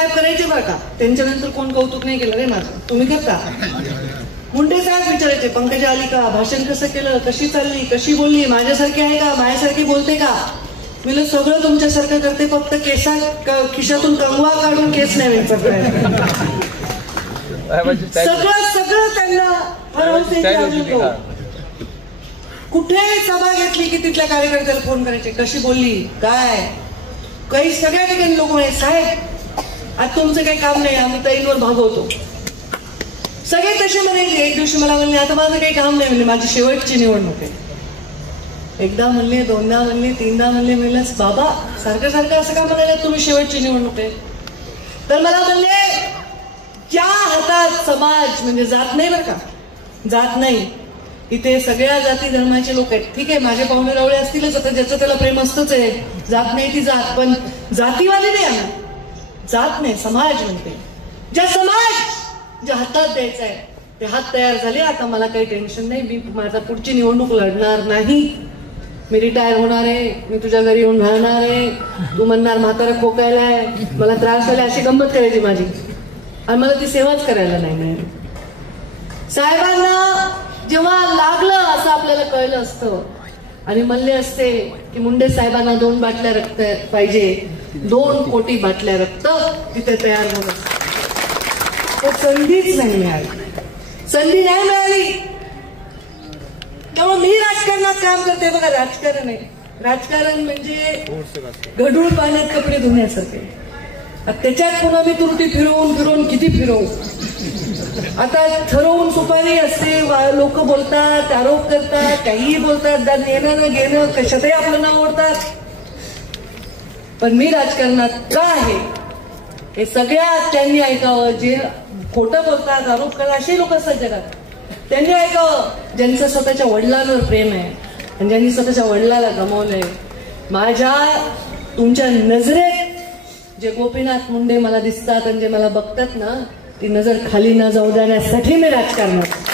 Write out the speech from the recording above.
साहेब करायचे बरं का, त्यांच्यानंतर कोण कौतुक नाही केलं रे माझं, तुम्ही करता. मुंडे साहेब विचारायचे पंकजा आली का, भाषण कसं केलं, कशी चालली, कशी बोलली, माझ्यासारखी आहे का, माझ्यासारखी बोलते का. मी सगळं तुमच्यासारखं करते, फक्त खिशातून कंगवा काढून केस नाही विचारताय. सगळं सगळं त्यांना कुठे सभा घेतली की तिथल्या कार्यकर्त्याला फोन करायचे, कशी बोलली काय. काही सगळ्या ठिकाणी लोक म्हणाले साहेब आज तुमचं काही काम नाही, आम्ही ताईंवर भागवतो. सगळे तसे म्हणायचे. एक दिवशी मला म्हणले आता माझं काही काम नाही, म्हणले माझी शेवटची निवडणूक आहे. एकदा म्हणले, दोनदा म्हणले, तीनदा म्हणले. म्हणलं बाबा सारखं सारखं असं का म्हणाले तुम्ही शेवटची निवडणूक आहे. तर मला म्हणले ज्या हातात समाज म्हणजे जात नाही बरं का, जात नाही, इथे सगळ्या जाती धर्माचे लोक आहेत. ठीक आहे माझे पाहुणे रावळे असतीलच, आता ज्याचं त्याला प्रेम असतंच आहे, जात नाही ती जात, पण जातीवादी नाही आम्ही, जात नाही समाज म्हणते. ज्या समाज ज्या हातात द्यायचा आहे ते हात तयार झाले. आता मला काही टेन्शन नाही, मी माझा पुढची निवडणूक लढणार नाही, मी रिटायर होणार आहे, मी तुझ्या घरी येऊन राहणार आहे, तू म्हणणार म्हातारा खोकायलाय, मला त्रास झाला, अशी गंमत करायची माझी, आणि मला ती सेवाच करायला नाही मिळाली. साहेबांना जेव्हा लागलं असं आपल्याला कळलं असतं आणि म्हणले असते की मुंडे साहेबांना 2 बाटल्या रक्त पाहिजे, 2 कोटी बाटल्या रक्त तिथे तयार झालं. तर संधीच नाही मिळाली, संधी नाही मिळाली. तेव्हा मी राजकारणात काम करते बघा. राजकारण आहे, राजकारण म्हणजे गढूळ पाण्यात कपडे धुण्यासारखे. त्याच्यात पुन्हा मी तुरटी फिरवून फिरवून किती फिरवू. आता ठरवून सुपारी असते, लोक बोलतात, आरोप करतात, काहीही बोलतात, येणं न घेणं कशातही आपलं नाव ओढतात. पण मी राजकारणात का आहे हे सगळ्यात त्यांनी ऐकावं. जे खोटं बोलतात, आरोप करतात असे लोक असतात जगात, त्यांनी ऐकावं. ज्यांचं स्वतःच्या वडिलांवर प्रेम आहे आणि ज्यांनी स्वतःच्या वडिलाला गमावलंय. माझ्या तुमच्या नजरेत जे गोपीनाथ मुंडे मला दिसतात आणि जे मला बघतात ना, ती नजर खाली न जाऊ देण्यासाठी मी राजकारणात